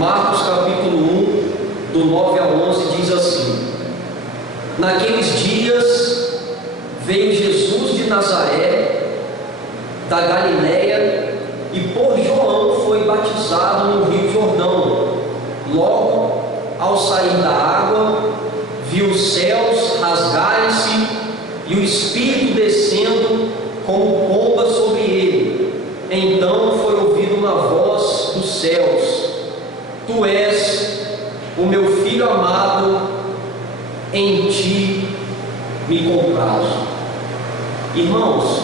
Marcos capítulo 1, do 9 a 11, diz assim: Naqueles dias veio Jesus de Nazaré, da Galiléia, e por João foi batizado no Rio Jordão. Logo, ao sair da água, viu os céus rasgarem-se e o Espírito descendo como pomba sobre ele. Então foi ouvida uma voz dos céus: Tu és o meu Filho amado, em ti me comprazo. Irmãos,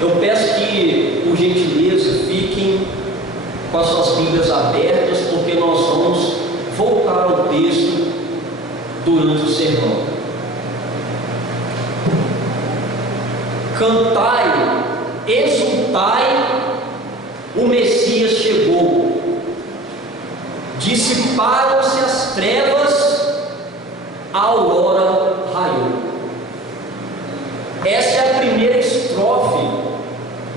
eu peço que, por gentileza, fiquem com as suas Bíblias abertas, porque nós vamos voltar ao texto durante o sermão. Cantai, exultai, o Messias chegou. Dissiparam-se as trevas, a aurora raiou. Essa é a primeira estrofe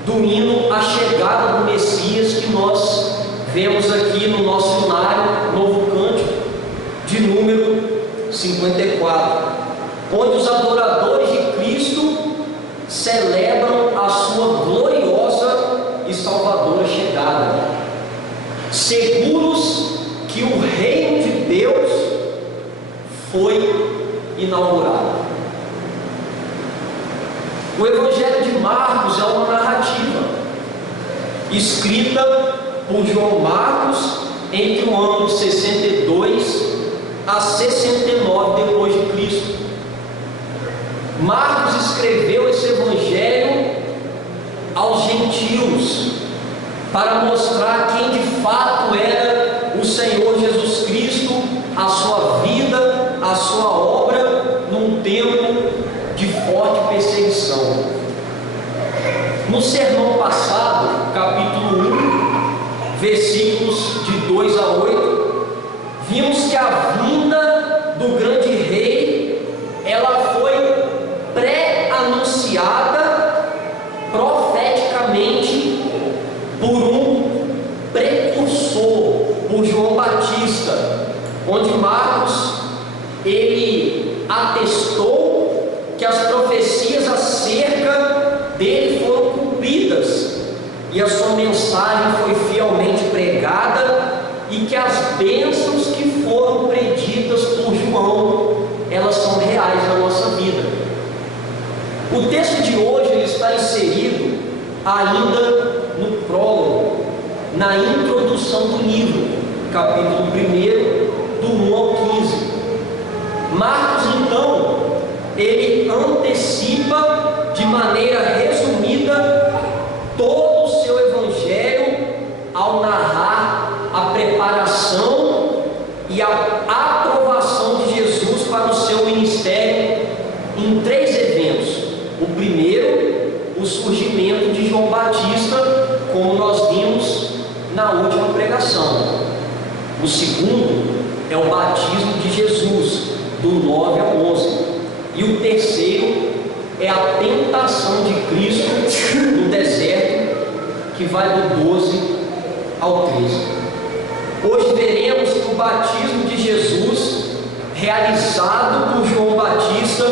do hino A Chegada do Messias, que nós vemos aqui no nosso cenário, Novo Cântico, de número 54, onde os adoradores de Cristo celebram a sua gloriosa e salvadora chegada, seguros que o reino de Deus foi inaugurado. O Evangelho de Marcos é uma narrativa escrita por João Marcos entre o ano 62 a 69 depois de Cristo. Marcos escreveu esse Evangelho aos gentios para mostrar quem de fato era o Senhor Jesus Cristo, a sua vida, a sua obra num tempo de forte perseguição. No sermão passado, capítulo 1, versículos de 2 a 8, vimos que a vinda do grande rei, ela foi pré-anunciada profeticamente por um precursor, por João Batista, onde Marcos, ele atestou que as profecias acerca dele foram cumpridas e a sua mensagem foi fielmente pregada, e que as bênçãos que foram preditas por João, elas são reais na nossa vida. O texto de hoje ele está inserido ainda no prólogo, na introdução do livro, capítulo 1, do 1 ao 15. Marcos, então, ele antecipa de maneira resumida todo o seu evangelho ao narrar a preparação e a aprovação de Jesus para o seu ministério em 3 eventos. O primeiro, o surgimento de João Batista, como nós vimos na última pregação. O segundo é o batismo de Jesus, do 9 ao 11. E o terceiro é a tentação de Cristo no deserto, que vai do 12 ao 13. Hoje veremos que o batismo de Jesus, realizado por João Batista,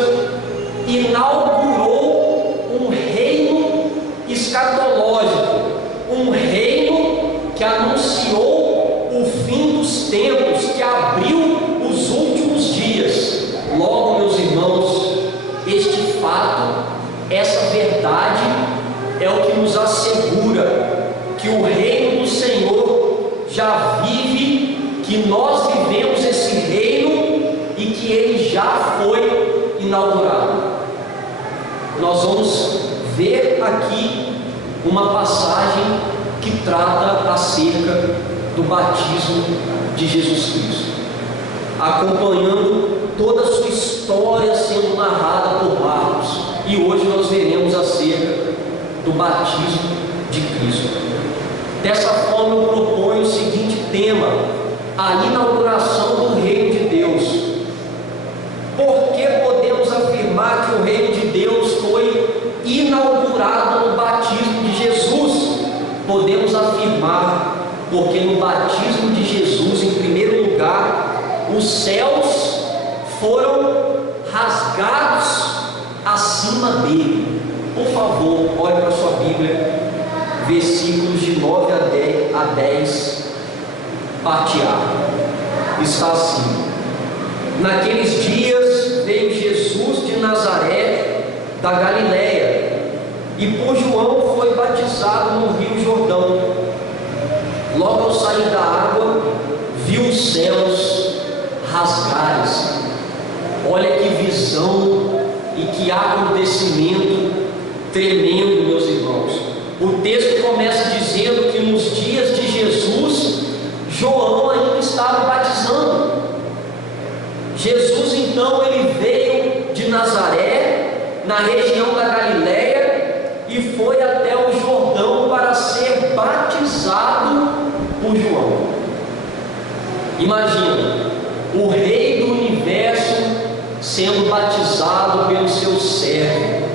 inaugurou um reino escatológico, um reino que anunciou o fim dos tempos, que abriu os últimos dias. Logo, meus irmãos, este fato, essa verdade é o que nos assegura que o reino do Senhor já vive, que nós vivemos esse reino e que ele já foi inaugurado. Nós vamos ver aqui uma passagem que trata acerca do batismo de Jesus Cristo, acompanhando toda a sua história sendo narrada por Marcos, e hoje nós veremos acerca do batismo de Cristo. Dessa forma eu proponho o seguinte tema: a inauguração do reino de Deus. Por que podemos afirmar que o reino de Deus foi inaugurado no batismo de Jesus? Podemos afirmar porque no batismo de Jesus, em primeiro lugar, os céus foram rasgados acima dele. Por favor, olhe para a sua Bíblia, versículos de 9 a 10, parte A. Está assim: naqueles dias veio Jesus de Nazaré, da Galiléia, e por João foi batizado no Rio Jordão. Logo ao sair da água, viu os céus rasgarem-se. Olha que visão e que acontecimento tremendo, meus irmãos. O texto começa dizendo que nos dias de Jesus, João ainda estava batizando. Jesus então ele veio de Nazaré, na região da Galiléia, e foi até o Jordão para ser batizado por João. Imagina, o rei do universo sendo batizado pelo seu servo.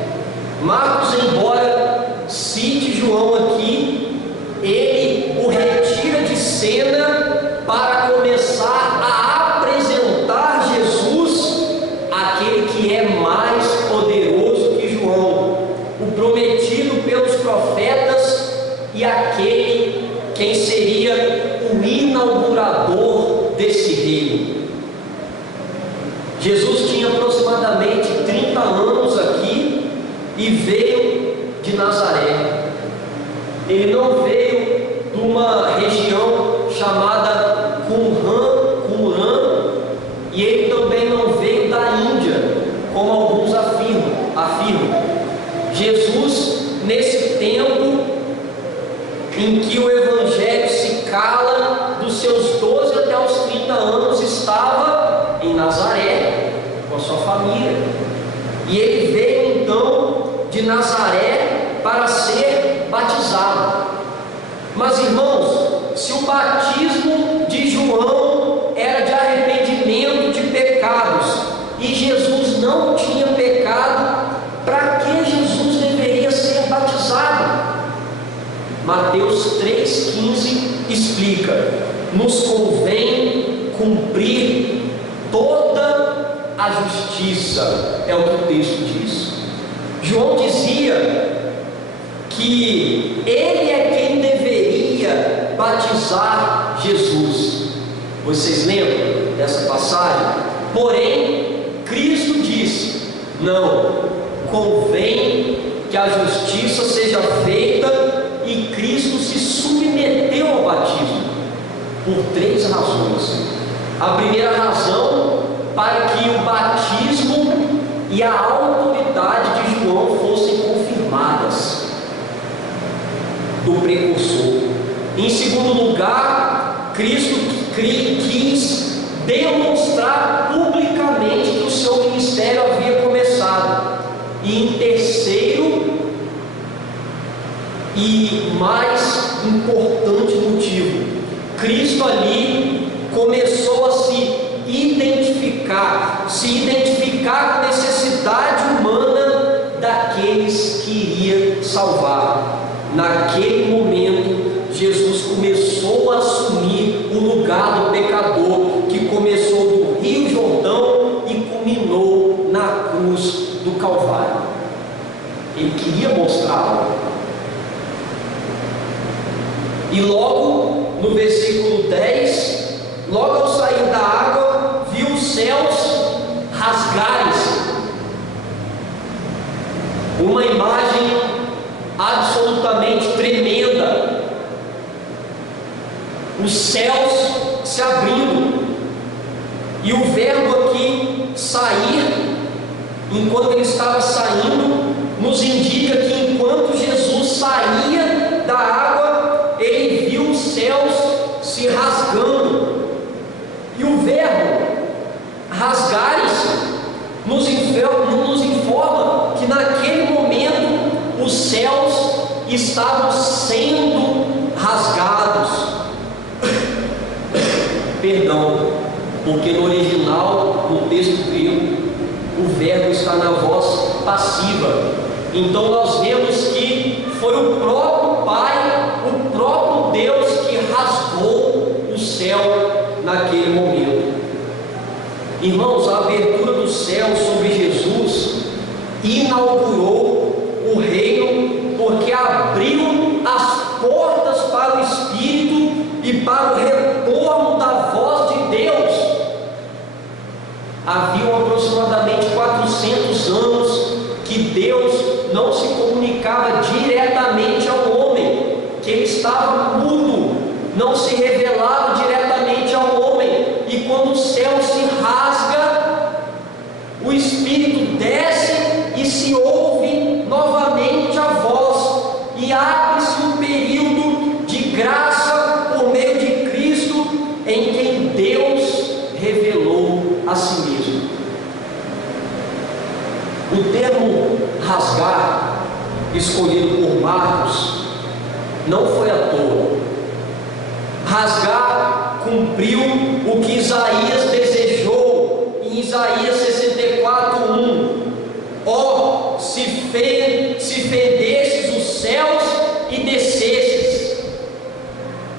Marcos, embora cite João aqui, ele o retira de cena para começar a apresentar Jesus, aquele que é mais poderoso que João, o prometido pelos profetas e aquele quem seria o inaugurador desse reino. Jesus tinha aproximadamente 30 anos aqui e veio de Nazaré. Ele não veio de uma região chamada Qumran, e ele também não veio da Índia, como alguns afirmam. Jesus, nesse tempo em que o Evangelho se cala, dos seus 12 até os 30 anos, estava em Nazaré, com a sua família. E ele veio então de Nazaré para ser batizado. Mas, irmãos, se o batismo de João era de arrependimento de pecados e Jesus não tinha pecado, para que Jesus deveria ser batizado? Mateus 3,15 explica: nos convém cumprir toda a justiça, é o que o texto diz. João dizia que ele é quem deveria batizar Jesus. Vocês lembram dessa passagem? Porém, Cristo disse: não, convém que a justiça seja feita, e Cristo se submeteu ao batismo por 3 razões. A primeira razão, para que o batismo e a autoridade de João fossem confirmadas do precursor. Em segundo lugar, Cristo quis demonstrar publicamente que o seu ministério havia começado. E em terceiro e mais importante motivo, Cristo ali começou a se identificar com a necessidade humana daqueles que iria salvar. Naquele momento, Jesus começou a assumir o lugar do pecador, que começou do Rio Jordão e culminou na cruz do Calvário. Ele queria mostrá-lo. E logo no versículo 10, logo ao sair da água, viu os céus rasgarem-se. Uma imagem absolutamente tremenda. Os céus se abrindo. E o verbo aqui, sair, enquanto ele estava saindo, nos indica que enquanto Jesus saía da água, ele viu os céus se rasgando. E o verbo rasgarem-se nos informa que naquele momento os céus estavam sendo rasgados. Perdão, porque no original, no texto grego, o verbo está na voz passiva. Então nós vemos que foi o próprio Pai, o próprio Deus, que rasgou céu naquele momento. Irmãos, a abertura do céu sobre Jesus inaugurou o reino, porque abriu as portas para o Espírito e para o retorno da voz de Deus. Haviam aproximadamente 400 anos que Deus não se comunicava diretamente ao homem, que ele estava mudo, não se revelava diretamente ao homem. E quando o céu se rasga, o Espírito desce e se ouve novamente a voz, e abre-se um período de graça por meio de Cristo, em quem Deus revelou a si mesmo. O termo rasgar, escolhido por Marcos, não foi à toa. Rasgar cumpriu o que Isaías desejou em Isaías 64:1. Ó, se fendesses os céus e descesses.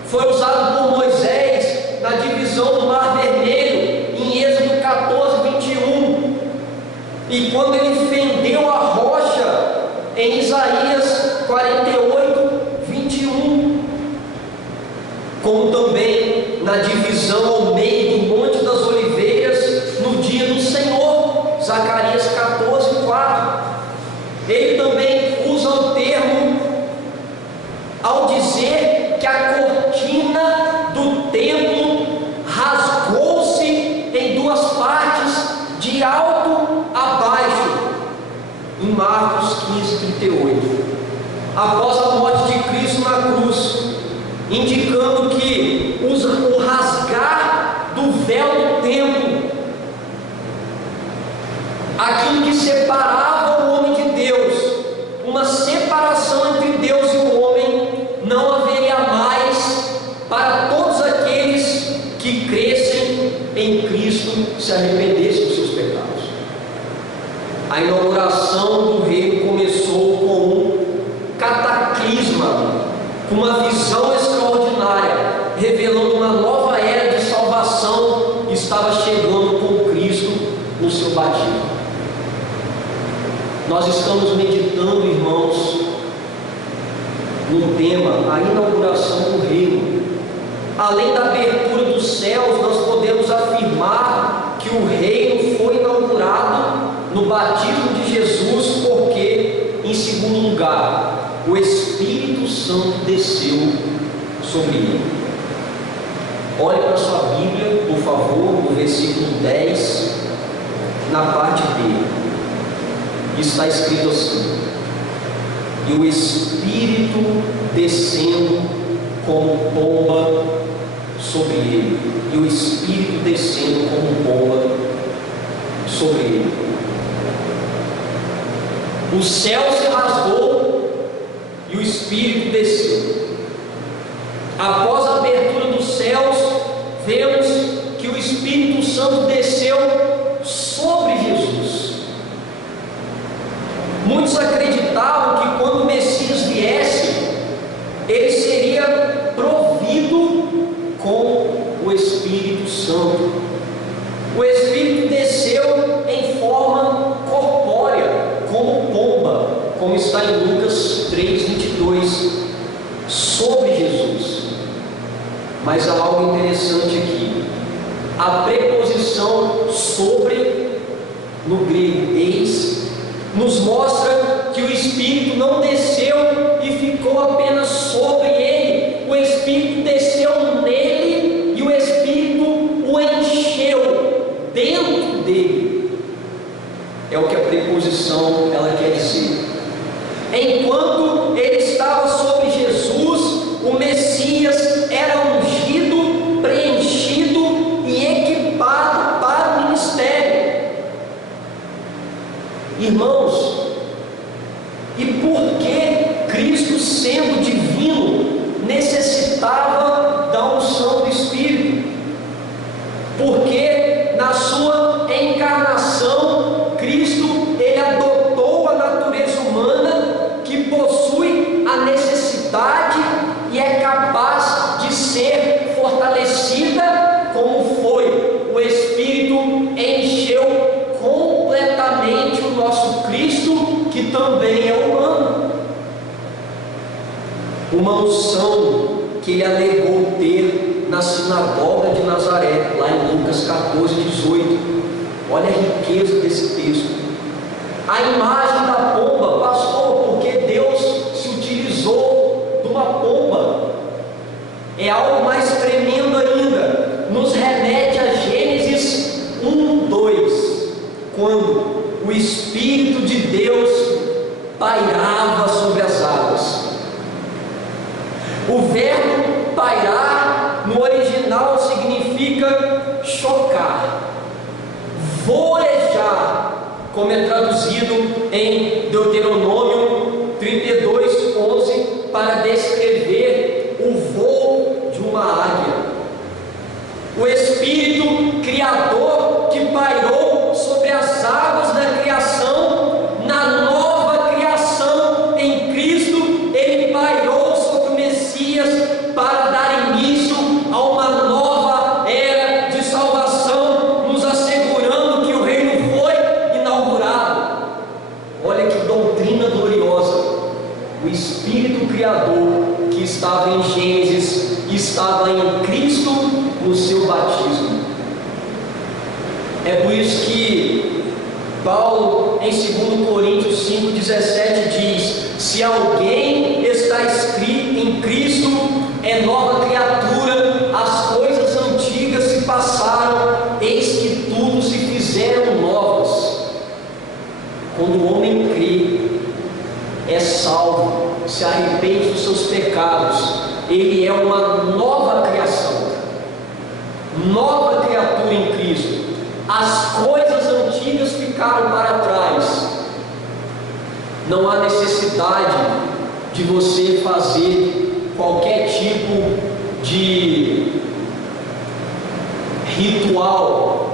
Foi usado por Moisés na divisão do Mar Vermelho, em Êxodo 14:21. E quando ele fendeu a rocha, em Isaías 48:21. Como também na divisão ao meio do Monte das Oliveiras, no dia do Senhor, Zacarias 14:4. Ele também usa o termo ao dizer que a cortina do templo rasgou-se em duas partes, de alto a baixo, em Marcos 15:38. Após a morte de Cristo na cruz, indicando que o rasgar do véu do templo, aquilo que separava o homem de Deus, uma separação entre Deus e o homem, não haveria mais para todos aqueles que crescem em Cristo, se arrependessem dos seus pecados. A inauguração do reino começou com um cataclisma, com uma visão extraordinária, revelando uma nova era de salvação que estava chegando com Cristo no seu batismo. Nós estamos meditando, irmãos, no tema, a inauguração do reino. Além da abertura dos céus, nós podemos afirmar que o reino foi inaugurado no batismo de Jesus, porque, em segundo lugar, o Espírito Santo desceu sobre ele. Olhe para a sua Bíblia, por favor, no versículo 10, na parte B. Está escrito assim: e o Espírito descendo como pomba sobre ele. E o Espírito descendo como pomba sobre ele. O céu se rasgou e o Espírito desceu. Após a abertura dos céus, vemos que o Espírito Santo desceu sobre Jesus. Muitos acreditavam que quando o Messias viesse, ele seria provido com o Espírito Santo. O Espírito desceu em forma corpórea, como pomba, como está em Lucas 3:22, sobre Jesus. Mas há algo interessante aqui. A preposição sobre, no grego eis, nos mostra que o Espírito não desceu e ficou apenas sobre ele. O Espírito desceu nele e o Espírito o encheu dentro dele. É o que a preposição ela quer dizer. Enquanto ele estava sobre Jesus, o Messias era ungido, preenchido e equipado para o ministério. Irmãos, e por que Cristo, sendo divino, necessitava da unção do Espírito? Porque na sua encarnação, Cristo, ele adotou a natureza humana, que possui a necessidade e é capaz de ser fortalecida como foi. O Espírito encheu completamente o nosso Cristo, que também é humano. Uma unção que ele alegou ter na sinagoga de Nazaré, lá em Lucas 14:18. Olha a riqueza desse texto. A imagem da pomba, pastor, porque Deus se utilizou de uma pomba, é algo mais tremendo ainda. Nos remete a Gênesis 1:2, quando o Espírito de Deus pairava sobre as águas. O verbo pairar no original significa chocar, vorejar, como é traduzido em Deuteronômio 32:11, para descrever o voo de uma águia. O Espírito Criador que pairou sobre as águas da criação, na nova criação em Cristo, ele pairou sobre o Messias para dar início a uma nova era de salvação, nos assegurando que o reino foi inaugurado. Olha que doutrina gloriosa! O Espírito Criador que estava em Gênesis estava em Cristo no seu batismo. É por isso que Paulo, em 2 Coríntios 5:17, diz: se alguém está escrito em Cristo, é nova criatura, as coisas antigas se passaram, eis que tudo se fizeram novas. Quando o homem crê, é salvo, se arrepende dos seus pecados, ele é uma nova criação, nova criatura em Cristo. As coisas antigas ficaram para trás. Não há necessidade de você fazer qualquer tipo de ritual,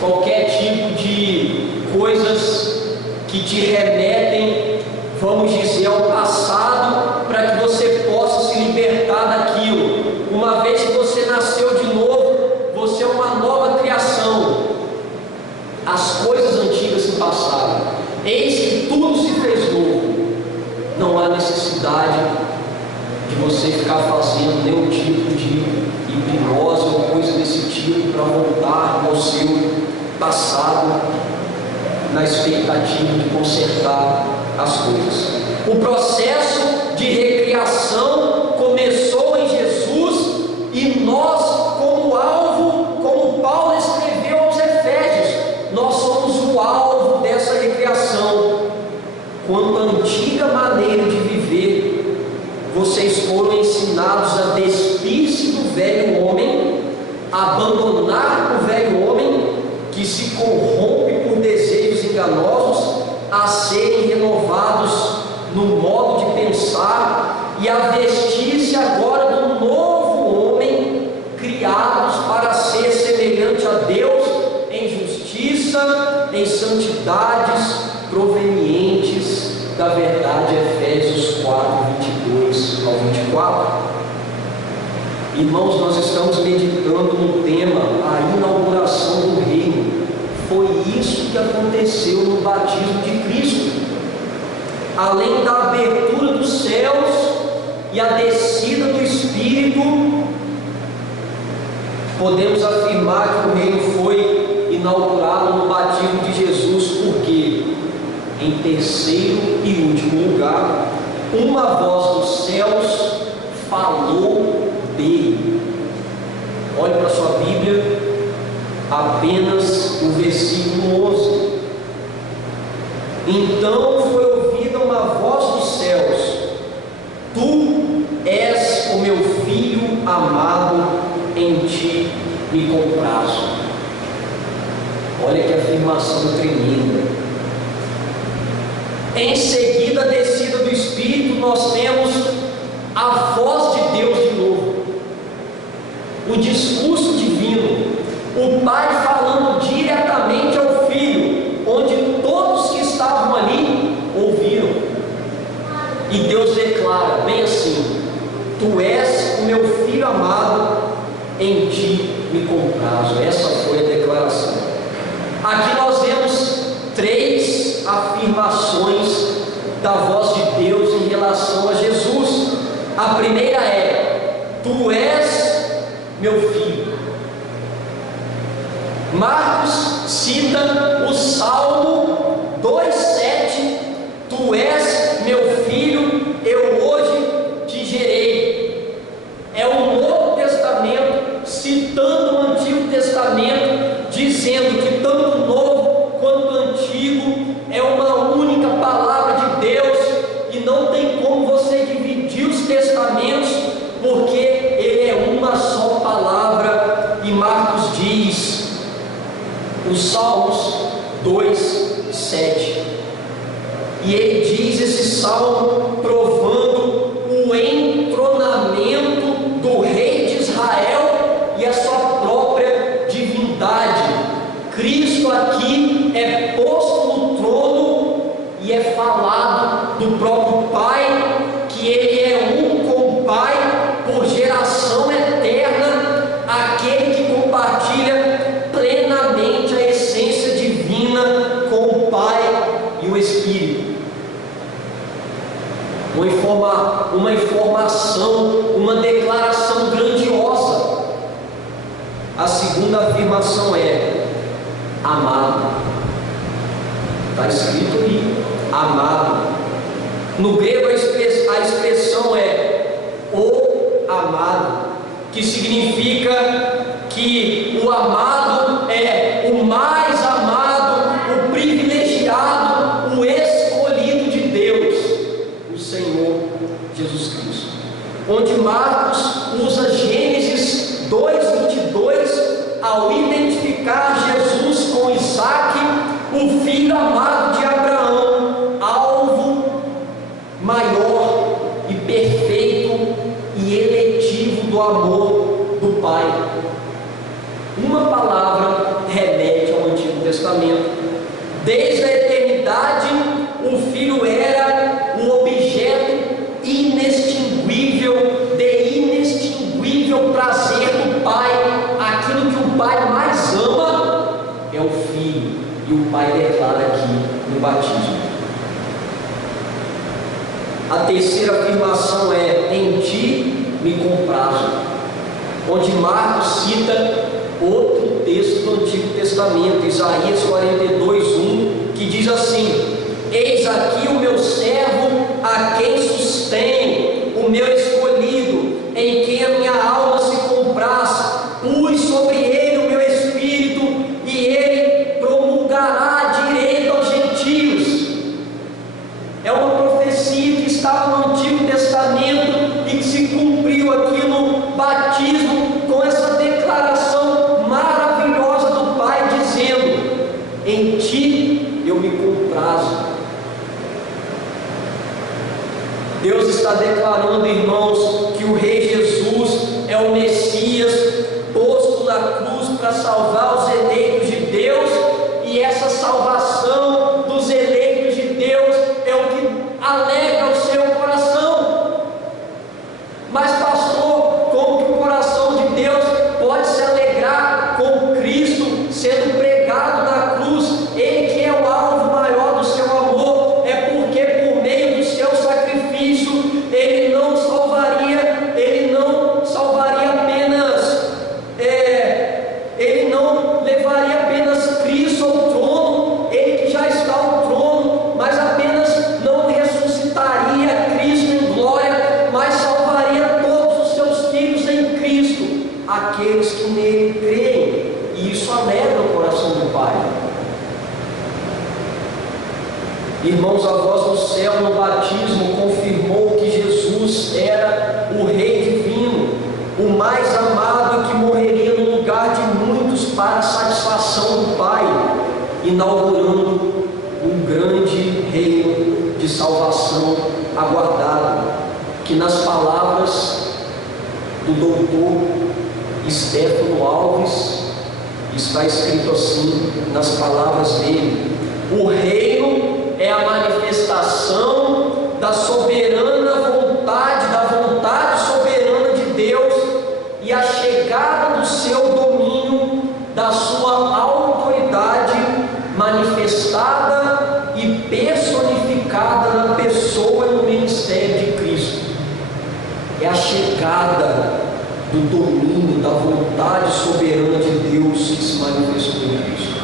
qualquer tipo de coisas que te remetem, vamos dizer, ao passado, para que você possa se libertar daquilo. Uma vez que você nasceu de novo, você é uma nova criação. As coisas antigas se passaram, eis que tudo se fez novo. Não há necessidade de você ficar fazendo nenhum tipo de hipnose ou coisa desse tipo para voltar ao seu passado, na expectativa de consertar as coisas. O processo de recriação começou em Jesus, e nós, como alvo, como Paulo escreveu aos Efésios, nós somos o alvo dessa recriação. Quanto à antiga maneira de viver, vocês foram ensinados a despir-se do velho homem, abandonar o velho homem que se corrompe por desejos enganosos, a serem renovados no modo de pensar, e a vestir-se agora do novo homem, criados para ser semelhante a Deus em justiça, em santidades provenientes da verdade. Efésios 4:22-24. Irmãos, nós estamos meditando no tema a inauguração do reino. Foi isso que aconteceu no batismo de Cristo. Além da abertura dos céus e a descida do Espírito, podemos afirmar que o reino foi inaugurado no batismo de Jesus, porque, em terceiro e último lugar, uma voz dos céus falou dele. Olhe para a sua Bíblia, apenas o versículo 11. Então foi ouvida uma voz dos céus: tu és o meu filho amado, em ti me comprazo. Olha que afirmação tremenda. Em seguida, a descida do Espírito, nós temos a voz de Deus de novo, o discurso divino, o Pai falando diretamente ao Filho, onde todos que estavam ali ouviram. E Deus declara bem assim: tu és o meu filho amado, em ti me comprazo. Essa foi a declaração. Aqui nós vemos 3 afirmações da voz de Deus em relação a Jesus. A primeira é: tu és meu filho. Marcos cita o Salmo 2,7: tu és meu filho, eu hoje te gerei. É o Novo Testamento citando o Antigo Testamento, dizendo que tanto o Novo quanto o Antigo é uma única palavra de Deus, e não tem como você dividir os testamentos, porque ele é uma só palavra. E Marcos diz, os Salmos 2,7, e ele diz esse salmo provando o entronamento do rei de Israel e a sua própria divindade. Cristo aqui é posto no trono e é falado do próprio Pai, que ele é um com o Pai por geração eterna, aquele que compartilha plenamente a essência divina com o Pai e o Espírito. Uma informação, uma declaração grandiosa. A segunda afirmação é amado. Está escrito aí, amado. No grego a expressão é o amado, que significa que o amado é o mais amado, o privilegiado, o escolhido de Deus, o Senhor Jesus Cristo. Onde Marcos usa Gênesis 2,22 ao identificar Jesus com Isaac, o filho amado de Abraão, alvo maior e perfeito e eletivo do amor do Pai. Uma palavra remete ao Antigo Testamento. Desde a eternidade, o Filho era o objeto inextinguível, de inextinguível prazer do Pai. Aquilo que o Pai mais ama é o Filho, e o Pai declara aqui no batismo. A terceira afirmação é: em ti me comprazo, onde Marcos cita outro texto do Antigo Testamento, Isaías 42:1, que diz assim: eis aqui o meu servo, a quem sustenho, o meu escolhido, em quem a minha alma se compraz. Pus sobre ele o meu espírito, e ele promulgará direito aos gentios. É uma profecia que estava no Antigo Testamento e que se cumpriu aqui no batismo, com essa declaração maravilhosa do Pai, dizendo: em ti eu me comprazo. Deus está declarando, irmãos, que o Rei Jesus é o Messias posto na cruz para salvar os eleitos de Deus, e essa salvação dos eleitos de Deus é o que alegra o seu coração. Mas pastor, como que o coração de Deus pode se alegrar com Cristo sendo pregado na cruz? Ele que é o alvo maior do seu amor. É porque por meio do seu sacrifício ele não salvaria apenas, ele não levaria apenas Cristo ao trono, ele que já está ao trono, mas apenas não ressuscitaria Cristo em glória, mas salvaria todos os seus filhos em Cristo, aqueles que nele creem. E isso alegra o coração do Pai. Irmãos, a voz do céu no batismo confirmou que Jesus era o Rei divino, o mais amado, que morreria no lugar de muitos para a satisfação do Pai, inaugurando um grande reino de salvação aguardado, que nas palavras do doutor Stefano Alves está escrito assim, nas palavras dele: o reino é a manifestação da soberana vontade, da vontade soberana de Deus, e a chegada do seu domínio, da sua autoridade manifestada e personificada na pessoa e no ministério de Cristo. É a chegada do domínio, da vontade soberana de Deus que se manifestou em Cristo.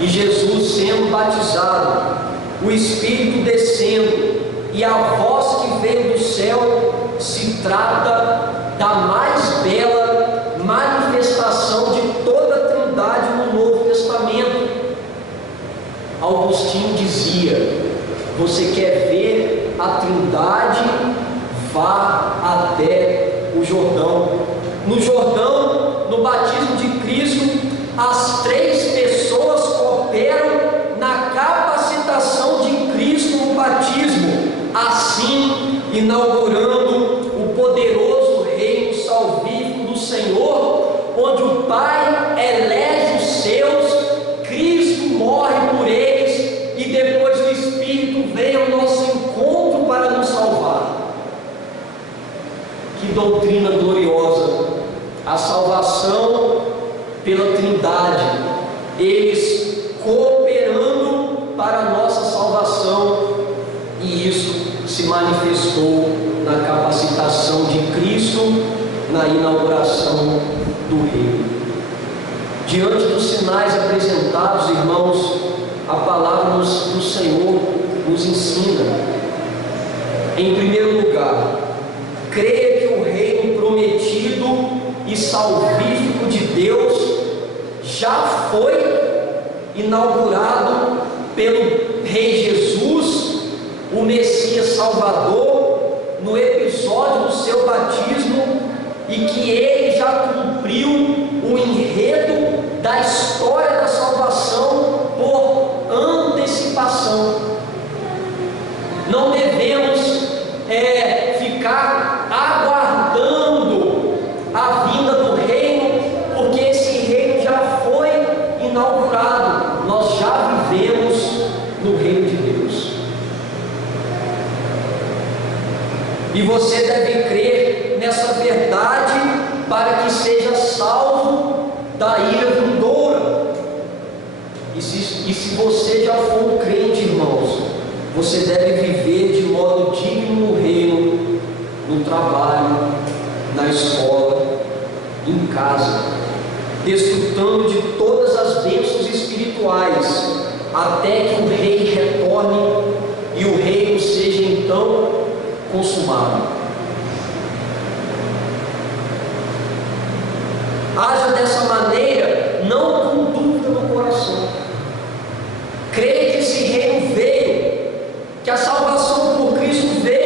E Jesus sendo batizado, o Espírito descendo, e a voz que veio do céu, se trata da mais bela manifestação de toda a Trindade no Novo Testamento. Augustinho dizia: você quer ver a Trindade? Vá até o Jordão. No Jordão, no batismo de Cristo, as três pessoas cooperam na capacitação de Cristo no batismo, assim inaugurando o poderoso reino salvífico do Senhor, onde o Pai elege os seus, Cristo morre por eles e depois o Espírito vem ao nosso encontro para nos salvar. Que doutrina gloriosa! A salvação pela Trindade, eles cooperando para a nossa salvação, e isso se manifestou na capacitação de Cristo, na inauguração do reino. Diante dos sinais apresentados, irmãos, a palavra do Senhor nos ensina, em primeiro lugar, creia que o reino prometido e salvífico de Deus já foi inaugurado pelo Rei Jesus, o Messias Salvador, no episódio do seu batismo, e que ele já cumpriu o enredo da história da salvação por antecipação. Não devemos ficar aguardando a vinda do reino, porque esse reino já foi inaugurado. Nós já vivemos no reino de Deus. E você deve crer nessa verdade para que seja salvo da ira vindoura. E se você já for um crente, irmãos, você deve viver de modo digno no reino, no trabalho, na escola, em casa, desfrutando de todas as bênçãos espirituais, até que o rei retorne e o reino seja então consumado. Haja dessa maneira, não com dúvida no coração. Creia que esse reino veio, que a salvação por Cristo veio.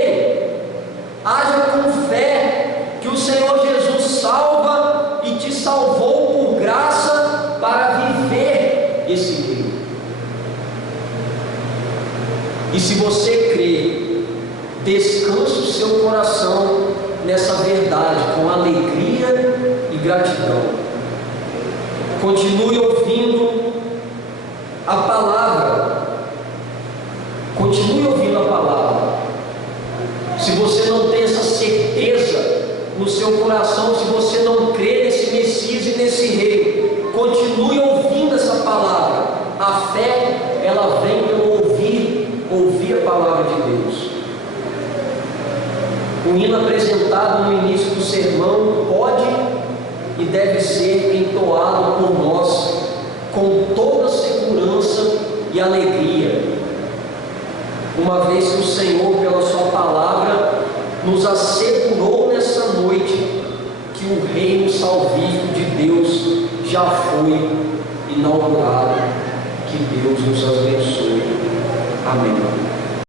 Haja com fé que o Senhor Jesus salva e te salvou por graça para viver esse reino. E se você crê, descanse o seu coração nessa verdade com alegria e gratidão. Continue ouvindo a palavra. Continue ouvindo a palavra. Se você não tem essa certeza no seu coração, se você não crê nesse Messias e nesse Rei, continue ouvindo essa palavra. A fé, ela vem pelo ouvir a palavra de Deus. O hino apresentado no início do sermão pode e deve ser entoado por nós com toda segurança e alegria, uma vez que o Senhor, pela sua palavra, nos assegurou nessa noite que o reino salvífico de Deus já foi inaugurado. Que Deus nos abençoe. Amém.